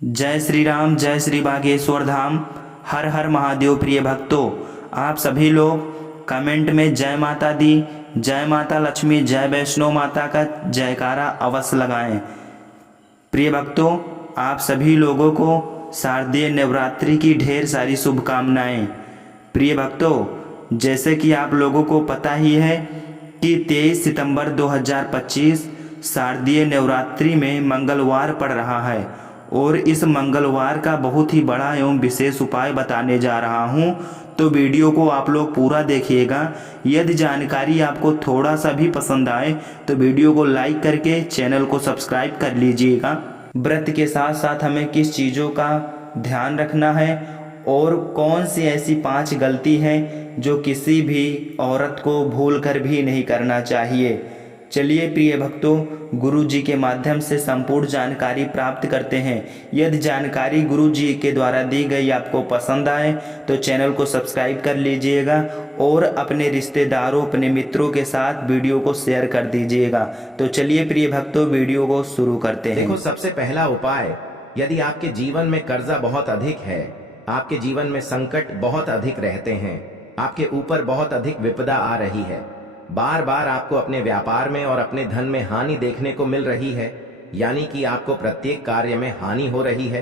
जय श्री राम, जय श्री बागेश्वर धाम। हर हर महादेव। प्रिय भक्तों, आप सभी लोग कमेंट में जय माता दी, जय माता लक्ष्मी, जय वैष्णो माता का जयकारा अवश्य लगाएं। प्रिय भक्तों, आप सभी लोगों को शारदीय नवरात्रि की ढेर सारी शुभकामनाएं। प्रिय भक्तों, जैसे कि आप लोगों को पता ही है कि 23 सितंबर 2025 शारदीय नवरात्रि में मंगलवार पड़ रहा है और इस मंगलवार का बहुत ही बड़ा एवं विशेष उपाय बताने जा रहा हूं, तो वीडियो को आप लोग पूरा देखिएगा। यदि जानकारी आपको थोड़ा सा भी पसंद आए तो वीडियो को लाइक करके चैनल को सब्सक्राइब कर लीजिएगा। व्रत के साथ साथ हमें किस चीज़ों का ध्यान रखना है और कौन सी ऐसी 5 गलती है जो किसी भी औरत को भूल कर भी नहीं करना चाहिए। चलिए प्रिय भक्तों, गुरु जी के माध्यम से संपूर्ण जानकारी प्राप्त करते हैं। यदि जानकारी गुरु जी के द्वारा दी गई आपको पसंद आए तो चैनल को सब्सक्राइब कर लीजिएगा और अपने रिश्तेदारों, अपने मित्रों के साथ वीडियो को शेयर कर दीजिएगा। तो चलिए प्रिय भक्तों, वीडियो को शुरू करते हैं। देखो, सबसे पहला उपाय, यदि आपके जीवन में कर्जा बहुत अधिक है, आपके जीवन में संकट बहुत अधिक रहते हैं, आपके ऊपर बहुत अधिक विपदा आ रही है, बार बार आपको अपने व्यापार में और अपने धन में हानि देखने को मिल रही है, यानी कि आपको प्रत्येक कार्य में हानि हो रही है,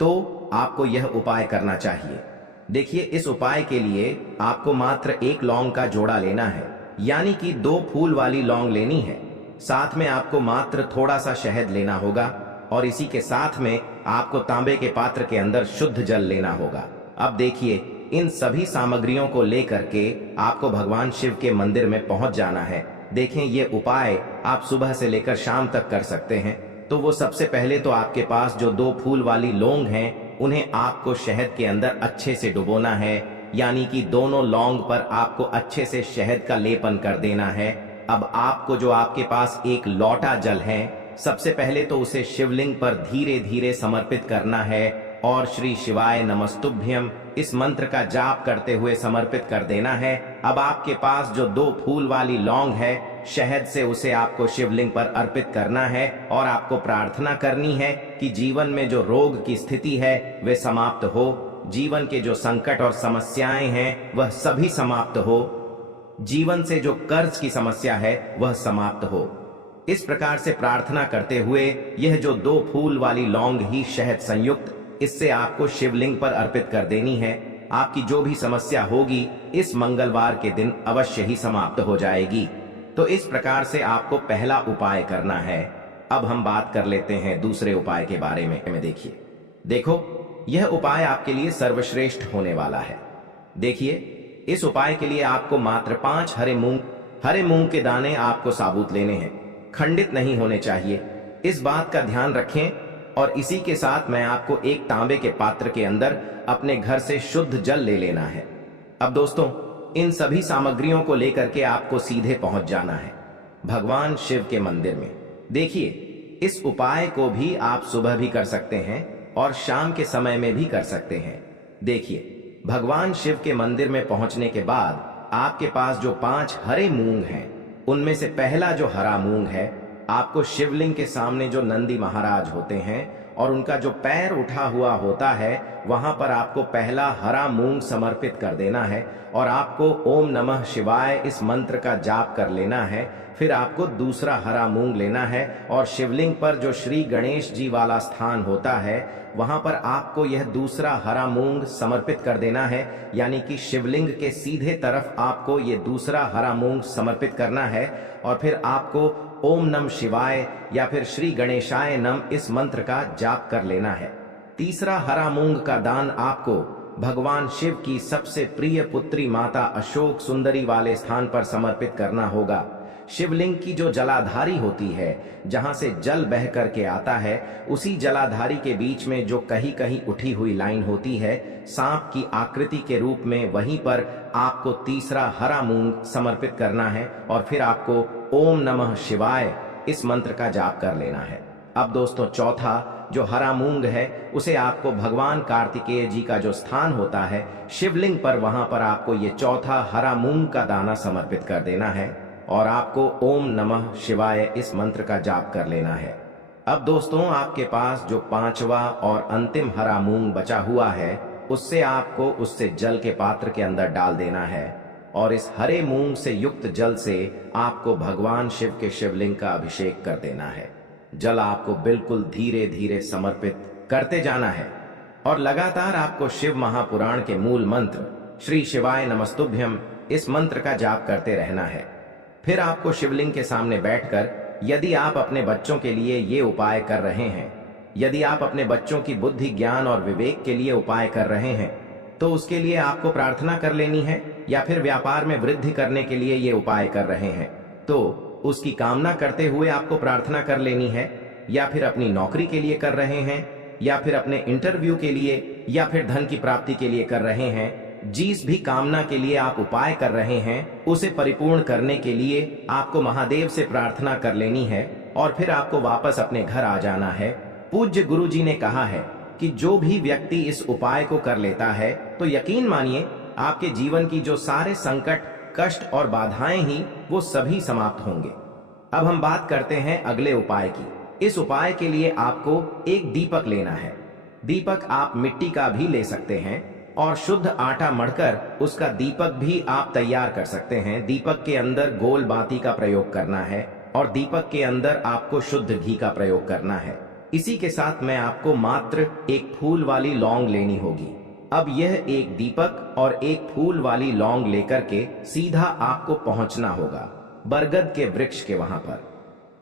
तो आपको यह उपाय करना चाहिए। देखिए, इस उपाय के लिए आपको मात्र 1 लौंग का जोड़ा लेना है, यानी कि 2 फूल वाली लौंग लेनी है। साथ में आपको मात्र थोड़ा सा शहद लेना होगा और इसी के साथ में आपको तांबे के पात्र के अंदर शुद्ध जल लेना होगा। अब देखिए, इन सभी सामग्रियों को लेकर के आपको भगवान शिव के मंदिर में पहुंच जाना है। देखें, ये उपाय आप सुबह से लेकर शाम तक कर सकते हैं। तो वो सबसे पहले तो आपके पास जो 2 फूल वाली लौंग हैं, उन्हें आपको शहद के अंदर अच्छे से डुबोना है, यानी कि दोनों लौंग पर आपको अच्छे से शहद का लेपन कर देना है। अब आपको जो आपके पास एक लोटा जल है, सबसे पहले तो उसे शिवलिंग पर धीरे धीरे समर्पित करना है और श्री शिवाय नमस्तुभ्यम इस मंत्र का जाप करते हुए समर्पित कर देना है। अब आपके पास जो 2 फूल वाली लौंग है, शहद से उसे आपको शिवलिंग पर अर्पित करना है और आपको प्रार्थना करनी है कि जीवन में जो रोग की स्थिति है वे समाप्त हो, जीवन के जो संकट और समस्याएं हैं वह सभी समाप्त हो, जीवन से जो कर्ज की समस्या है वह समाप्त हो। इस प्रकार से प्रार्थना करते हुए यह जो 2 फूल वाली लौंग ही शहद संयुक्त, इससे आपको शिवलिंग पर अर्पित कर देनी है। आपकी जो भी समस्या होगी इस मंगलवार के दिन अवश्य ही समाप्त हो जाएगी। तो इस प्रकार से आपको पहला उपाय करना है। अब हम बात कर लेते हैं दूसरे उपाय के बारे में। देखो, यह उपाय आपके लिए सर्वश्रेष्ठ होने वाला है। देखिए, इस उपाय के लिए आपको मात्र 5 हरे मूंग के दाने आपको साबुत लेने हैं, खंडित नहीं होने चाहिए। इस बात का ध्यान रखें। और इसी के साथ मैं आपको एक तांबे के पात्र के अंदर अपने घर से शुद्ध जल ले लेना है। अब दोस्तों, इन सभी सामग्रियों को लेकर के आपको सीधे पहुंच जाना है भगवान शिव के मंदिर में। देखिए, इस उपाय को भी आप सुबह भी कर सकते हैं और शाम के समय में भी कर सकते हैं। देखिए, भगवान शिव के मंदिर में पहुंचने के बाद आपके पास जो 5 हरे मूंग हैं, उनमें से पहला जो हरा मूंग है, आपको शिवलिंग के सामने जो नंदी महाराज होते हैं और उनका जो पैर उठा हुआ होता है, वहां पर आपको पहला हरा मूंग समर्पित कर देना है और आपको ओम नमः शिवाय इस मंत्र का जाप कर लेना है। फिर आपको दूसरा हरा मूंग लेना है और शिवलिंग पर जो श्री गणेश जी वाला स्थान होता है, वहां पर आपको यह दूसरा हरा मूंग समर्पित कर देना है, यानी कि शिवलिंग के सीधे तरफ आपको ये दूसरा हरा मूंग समर्पित करना है। और फिर आपको ओम नमः शिवाय या फिर श्री गणेशाय नम इस मंत्र का जाप कर लेना है। तीसरा हरा मूंग का दान आपको भगवान शिव की सबसे प्रिय पुत्री माता अशोक सुंदरी वाले स्थान पर समर्पित करना होगा। शिवलिंग की जो जलाधारी होती है, जहां से जल बह करके आता है, उसी जलाधारी के बीच में जो कहीं कहीं उठी हुई लाइन होती है सांप की आकृति के रूप में, वहीं पर आपको तीसरा हरा मूंग समर्पित करना है और फिर आपको ओम नमः शिवाय इस मंत्र का जाप कर लेना है। अब दोस्तों, चौथा जो हरा मूंग है, उसे आपको भगवान कार्तिकेय जी का जो स्थान होता है शिवलिंग पर, वहां पर आपको ये चौथा हरा मूंग का दाना समर्पित कर देना है और आपको ओम नमः शिवाय इस मंत्र का जाप कर लेना है। अब दोस्तों, आपके पास जो 5वां और अंतिम हरा मूंग बचा हुआ है, उससे आपको उससे जल के पात्र के अंदर डाल देना है और इस हरे मूंग से युक्त जल से आपको भगवान शिव के शिवलिंग का अभिषेक कर देना है। जल आपको बिल्कुल धीरे धीरे समर्पित करते जाना है और लगातार आपको शिव महापुराण के मूल मंत्र श्री शिवाय नमस्तुभ्यम इस मंत्र का जाप करते रहना है। फिर आपको शिवलिंग के सामने बैठकर, यदि आप अपने बच्चों के लिए ये उपाय कर रहे हैं, यदि आप अपने बच्चों की बुद्धि, ज्ञान और विवेक के लिए उपाय कर रहे हैं, तो उसके लिए आपको प्रार्थना कर लेनी है, या फिर व्यापार में वृद्धि करने के लिए ये उपाय कर रहे हैं तो उसकी कामना करते हुए आपको प्रार्थना कर लेनी है, या फिर अपनी नौकरी के लिए कर रहे हैं, या फिर अपने इंटरव्यू के लिए, या फिर धन की प्राप्ति के लिए कर रहे हैं, जिस भी कामना के लिए आप उपाय कर रहे हैं उसे परिपूर्ण करने के लिए आपको महादेव से प्रार्थना कर लेनी है और फिर आपको वापस अपने घर आ जाना है। पूज्य गुरु जी ने कहा है कि जो भी व्यक्ति इस उपाय को कर लेता है तो यकीन मानिए आपके जीवन की जो सारे संकट, कष्ट और बाधाएं ही वो सभी समाप्त होंगे। अब हम बात करते हैं अगले उपाय की। इस उपाय के लिए आपको एक दीपक लेना है। दीपक आप मिट्टी का भी ले सकते हैं और शुद्ध आटा मढ़कर उसका दीपक भी आप तैयार कर सकते हैं। दीपक के अंदर गोल बाती का प्रयोग करना है और दीपक के अंदर आपको शुद्ध घी का प्रयोग करना है। इसी के साथ में आपको मात्र एक फूल वाली लौंग लेनी होगी। अब यह एक दीपक और एक फूल वाली लौंग लेकर के सीधा आपको पहुंचना होगा बरगद के वृक्ष के वहां पर।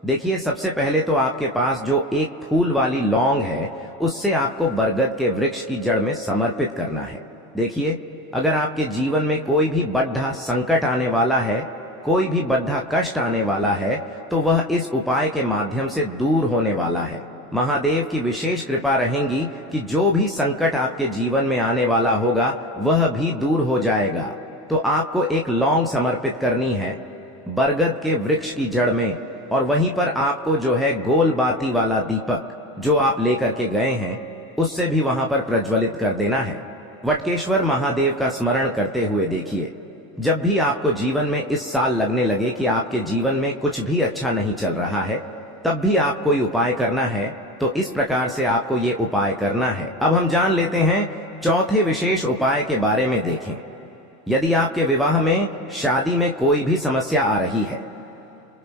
देखिए, सबसे पहले तो आपके पास जो एक फूल वाली लौंग है उससे आपको बरगद के वृक्ष की जड़ में समर्पित करना है। देखिए, अगर आपके जीवन में कोई भी बड़ा संकट आने वाला है, कोई भी बड़ा कष्ट आने वाला है, तो वह इस उपाय के माध्यम से दूर होने वाला है। महादेव की विशेष कृपा रहेगी कि जो भी संकट आपके जीवन में आने वाला होगा वह भी दूर हो जाएगा। तो आपको एक लौंग समर्पित करनी है बरगद के वृक्ष की जड़ में, और वहीं पर आपको जो है गोल बाती वाला दीपक जो आप लेकर के गए हैं उससे भी वहां पर प्रज्वलित कर देना है। वटकेश्वर महादेव का स्मरण करते हुए देखिए, जब भी आपको जीवन में इस साल लगने लगे कि आपके जीवन में कुछ भी अच्छा नहीं चल रहा है, तब भी आप कोई उपाय करना है तो इस प्रकार से आपको ये उपाय करना है। अब हम जान लेते हैं चौथे विशेष उपाय के बारे में। देखें, यदि आपके विवाह में, शादी में कोई भी समस्या आ रही है,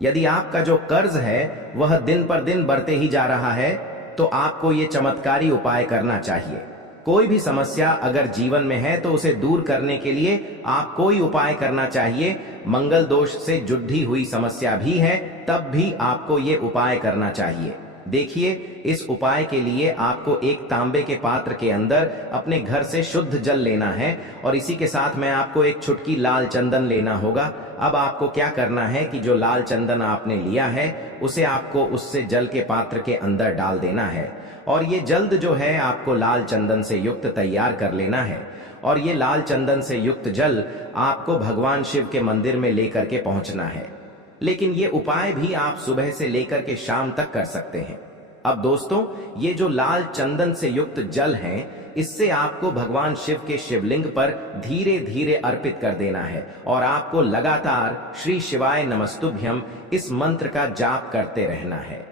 यदि आपका जो कर्ज है वह दिन पर दिन बढ़ते ही जा रहा है, तो आपको ये चमत्कारी उपाय करना चाहिए। कोई भी समस्या अगर जीवन में है तो उसे दूर करने के लिए आप कोई उपाय करना चाहिए। मंगल दोष से जुड़ी हुई समस्या भी है तब भी आपको ये उपाय करना चाहिए। देखिए, इस उपाय के लिए आपको एक तांबे के पात्र के अंदर अपने घर से शुद्ध जल लेना है और इसी के साथ में आपको एक चुटकी लाल चंदन लेना होगा। अब आपको क्या करना है कि जो लाल चंदन आपने लिया है उसे आपको उससे जल के पात्र के अंदर डाल देना है और ये जल्द जो है आपको लाल चंदन से युक्त तैयार कर लेना है। और ये लाल चंदन से युक्त जल आपको भगवान शिव के मंदिर में लेकर के पहुंचना है। लेकिन ये उपाय भी आप सुबह से लेकर के शाम तक कर सकते हैं। अब दोस्तों, ये जो लाल चंदन से युक्त जल है, इससे आपको भगवान शिव के शिवलिंग पर धीरे धीरे अर्पित कर देना है और आपको लगातार श्री शिवाय नमस्तुभ्यम इस मंत्र का जाप करते रहना है।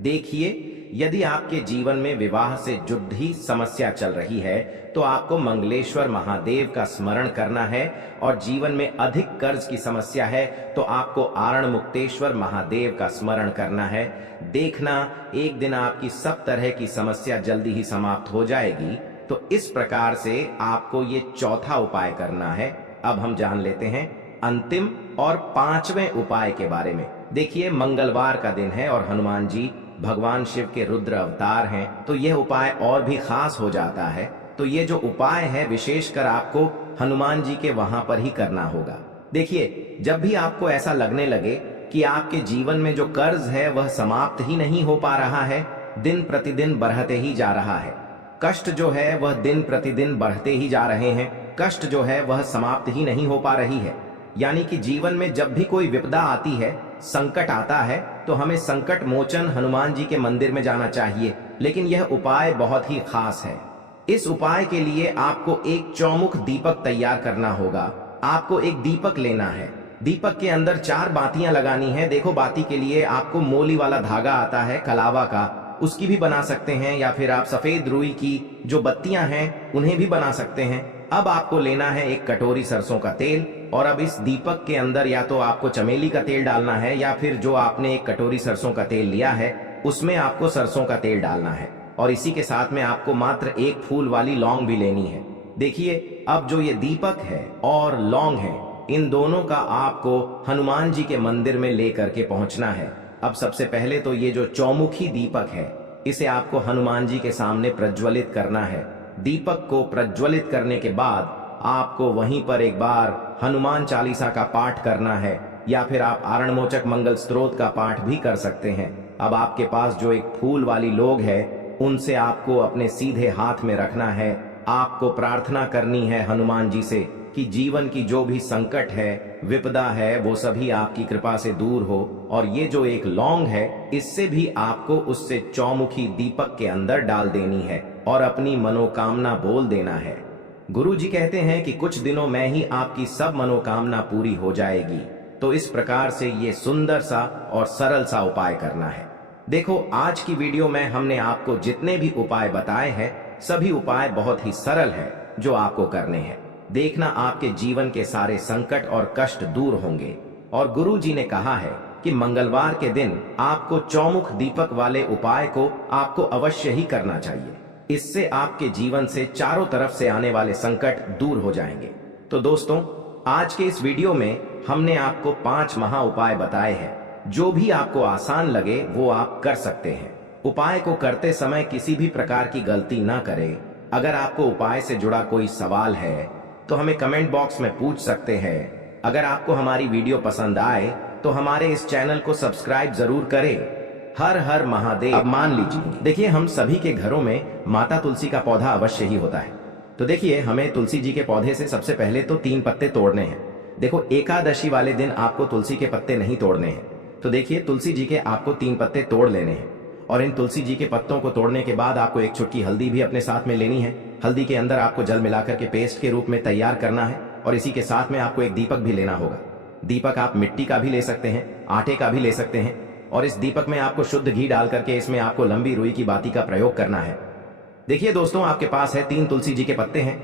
देखिए, यदि आपके जीवन में विवाह से जुड़ी समस्या चल रही है तो आपको मंगलेश्वर महादेव का स्मरण करना है, और जीवन में अधिक कर्ज की समस्या है तो आपको आरण मुक्तेश्वर महादेव का स्मरण करना है। देखना, एक दिन आपकी सब तरह की समस्या जल्दी ही समाप्त हो जाएगी। तो इस प्रकार से आपको ये चौथा उपाय करना है। अब हम जान लेते हैं अंतिम और 5वें उपाय के बारे में। देखिए, मंगलवार का दिन है और हनुमान जी भगवान शिव के रुद्र अवतार हैं, तो यह उपाय और भी खास हो जाता है। तो ये जो उपाय है विशेषकर आपको हनुमान जी के वहां पर ही करना होगा। देखिए, जब भी आपको ऐसा लगने लगे कि आपके जीवन में जो कर्ज है वह समाप्त ही नहीं हो पा रहा है, दिन प्रतिदिन बढ़ते ही जा रहा है, कष्ट जो है वह दिन प्रतिदिन बढ़ते ही जा रहे हैं, कष्ट जो है वह समाप्त ही नहीं हो पा रही है, यानी कि जीवन में जब भी कोई विपदा आती है, संकट आता है, तो हमें संकट मोचन हनुमान जी के मंदिर में जाना चाहिए। लेकिन यह उपाय बहुत ही खास है। इस उपाय के लिए आपको एक चौमुख दीपक तैयार करना होगा। आपको एक दीपक लेना है, दीपक के अंदर 4 बातियां लगानी है। देखो, बाती के लिए आपको मोली वाला धागा आता है कलावा का, उसकी भी बना सकते हैं, या फिर आप सफेद रुई की जो बत्तियां हैं उन्हें भी बना सकते हैं। अब आपको लेना है एक कटोरी सरसों का तेल, और अब इस दीपक के अंदर या तो आपको चमेली का तेल डालना है, या फिर जो आपने एक कटोरी सरसों का तेल लिया है उसमें आपको सरसों का तेल डालना है। और इसी के साथ में आपको मात्र एक फूल वाली लौंग भी लेनी है। देखिए, अब जो ये दीपक है और लौंग है, इन दोनों का आपको हनुमान जी के मंदिर में लेकर के पहुंचना है। अब सबसे पहले तो ये जो चौमुखी दीपक है, इसे आपको हनुमान जी के सामने प्रज्वलित करना है। दीपक को प्रज्वलित करने के बाद आपको वहीं पर एक बार हनुमान चालीसा का पाठ करना है, या फिर आप आरणमोचक मंगल स्तोत्र का पाठ भी कर सकते हैं। अब आपके पास जो एक फूल वाली लोग है, उनसे आपको अपने सीधे हाथ में रखना है। आपको प्रार्थना करनी है हनुमान जी से कि जीवन की जो भी संकट है, विपदा है, वो सभी आपकी कृपा से दूर हो। और ये जो एक लौंग है, इससे भी आपको उससे चौमुखी दीपक के अंदर डाल देनी है और अपनी मनोकामना बोल देना है। गुरु जी कहते हैं कि कुछ दिनों में ही आपकी सब मनोकामना पूरी हो जाएगी। तो इस प्रकार से ये सुंदर सा और सरल सा उपाय करना है। देखो, आज की वीडियो में हमने आपको जितने भी उपाय बताए हैं, सभी उपाय बहुत ही सरल है जो आपको करने हैं। देखना, आपके जीवन के सारे संकट और कष्ट दूर होंगे। और गुरु जी ने कहा है कि मंगलवार के दिन आपको चौमुख दीपक वाले उपाय को आपको अवश्य ही करना चाहिए। इससे आपके जीवन से चारों तरफ से आने वाले संकट दूर हो जाएंगे। तो दोस्तों, आज के इस वीडियो में हमने आपको 5 महा उपाय बताए हैं। जो भी आपको आसान लगे वो आप कर सकते हैं। उपाय को करते समय किसी भी प्रकार की गलती ना करें। अगर आपको उपाय से जुड़ा कोई सवाल है तो हमें कमेंट बॉक्स में पूछ सकते हैं। अगर आपको हमारी वीडियो पसंद आए तो हमारे इस चैनल को सब्सक्राइब जरूर करें। हर हर महादेव। अब मान लीजिए, देखिए, हम सभी के घरों में माता तुलसी का पौधा अवश्य ही होता है। तो देखिए, हमें तुलसी जी के पौधे से सबसे पहले तो 3 पत्ते तोड़ने हैं। देखो, एकादशी वाले दिन आपको तुलसी के पत्ते नहीं तोड़ने हैं। तो देखिए, तुलसी जी के आपको 3 पत्ते तोड़ लेने हैं। और इन तुलसी जी के पत्तों को तोड़ने के बाद आपको एक चुटकी हल्दी भी अपने साथ में लेनी है। हल्दी के अंदर आपको जल मिलाकर के पेस्ट के रूप में तैयार करना है। और इसी के साथ में आपको एक दीपक भी लेना होगा। दीपक आप मिट्टी का भी ले सकते हैं, आटे का भी ले सकते हैं। और इस दीपक में आपको शुद्ध घी डाल करके इसमें आपको लंबी रुई की बाती का प्रयोग करना है। देखिए दोस्तों, आपके पास है 3 तुलसी जी के पत्ते हैं।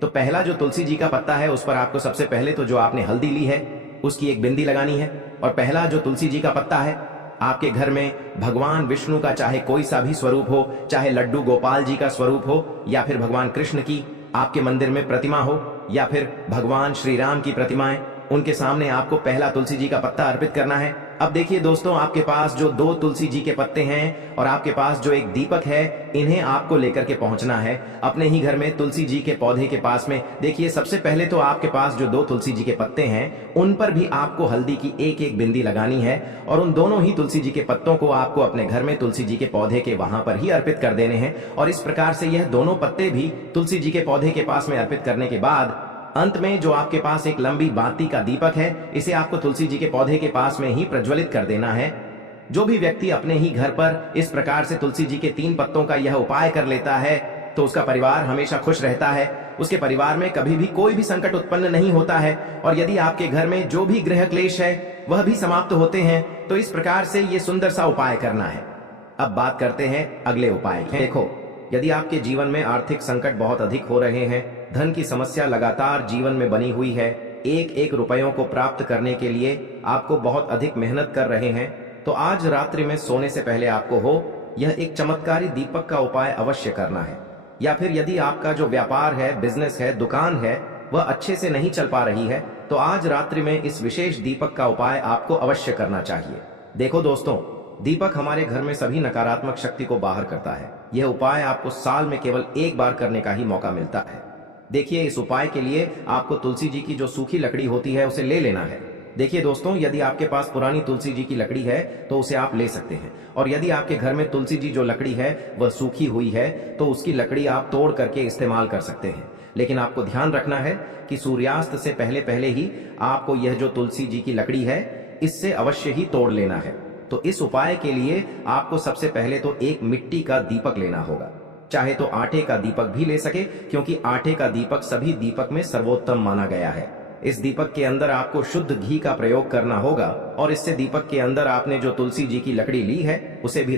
तो पहला जो तुलसी जी का पत्ता है, उस पर आपको सबसे पहले तो जो आपने हल्दी ली है उसकी एक बिंदी लगानी है। और पहला जो तुलसी जी का पत्ता है, आपके घर में भगवान विष्णु का चाहे कोई सा भी स्वरूप हो, चाहे लड्डू गोपाल जी का स्वरूप हो, या फिर भगवान कृष्ण की आपके मंदिर में प्रतिमा हो, या फिर भगवान श्री राम की प्रतिमाएं, उनके सामने आपको पहला तुलसी जी का पत्ता अर्पित करना है। अब देखिए दोस्तों, आपके पास जो 2 तुलसी जी के पत्ते हैं और आपके पास जो एक दीपक है, इन्हें आपको लेकर के पहुंचना है अपने ही घर में तुलसी जी के पौधे के पास में। देखिए, सबसे पहले तो आपके पास जो 2 तुलसी जी के पत्ते हैं, उन पर भी आपको हल्दी की एक बिंदी लगानी है। और उन दोनों ही तुलसी जी के पत्तों को आपको अपने घर में तुलसी जी के पौधे के वहां पर ही अर्पित कर देने हैं। और इस प्रकार से यह दोनों पत्ते भी तुलसी जी के पौधे के पास में अर्पित करने के बाद अंत में जो आपके पास एक लंबी बाती का दीपक है, इसे आपको तुलसी जी के पौधे के पास में ही प्रज्वलित कर देना है। जो भी व्यक्ति अपने ही घर पर इस प्रकार से तुलसी जी के 3 पत्तों का यह उपाय कर लेता है, तो उसका परिवार हमेशा खुश रहता है। उसके परिवार में कभी भी कोई भी संकट उत्पन्न नहीं होता है। और यदि आपके घर में जो भी गृह क्लेश है वह भी समाप्त होते हैं। तो इस प्रकार से ये सुंदर सा उपाय करना है। अब बात करते हैं अगले उपाय की। देखो, यदि आपके जीवन में आर्थिक संकट बहुत अधिक हो रहे हैं, धन की समस्या लगातार जीवन में बनी हुई है, एक रुपयों को प्राप्त करने के लिए आपको बहुत अधिक मेहनत कर रहे हैं, तो आज रात्रि में सोने से पहले आपको यह एक चमत्कारी दीपक का उपाय अवश्य करना है। या फिर यदि आपका जो व्यापार है, बिजनेस है, दुकान है, वह अच्छे से नहीं चल पा रही है, तो आज रात्रि में इस विशेष दीपक का उपाय आपको अवश्य करना चाहिए। देखो दोस्तों, दीपक हमारे घर में सभी नकारात्मक शक्ति को बाहर करता है। यह उपाय आपको साल में केवल एक बार करने का ही मौका मिलता है। देखिए, इस उपाय के लिए आपको तुलसी जी की जो सूखी लकड़ी होती है उसे ले लेना है। देखिए दोस्तों, यदि आपके पास पुरानी तुलसी जी की लकड़ी है तो उसे आप ले सकते हैं। और यदि आपके घर में तुलसी जी जो लकड़ी है वह सूखी हुई है, तो उसकी लकड़ी आप तोड़ करके इस्तेमाल कर सकते हैं। लेकिन आपको ध्यान रखना है कि सूर्यास्त से पहले पहले ही आपको यह जो तुलसी जी की लकड़ी है, इससे अवश्य ही तोड़ लेना है। तो इस उपाय के लिए आपको सबसे पहले तो एक मिट्टी का दीपक लेना होगा। चाहे तो आटे का दीपक भी ले सके, क्योंकि आटे का दीपक सभी दीपक में सर्वोत्तम माना गया है। इस दीपक के अंदर आपको शुद्ध घी का प्रयोग करना होगा। और इससे दीपक के अंदर आपने जो तुलसी जी की लकड़ी ली है उसे भी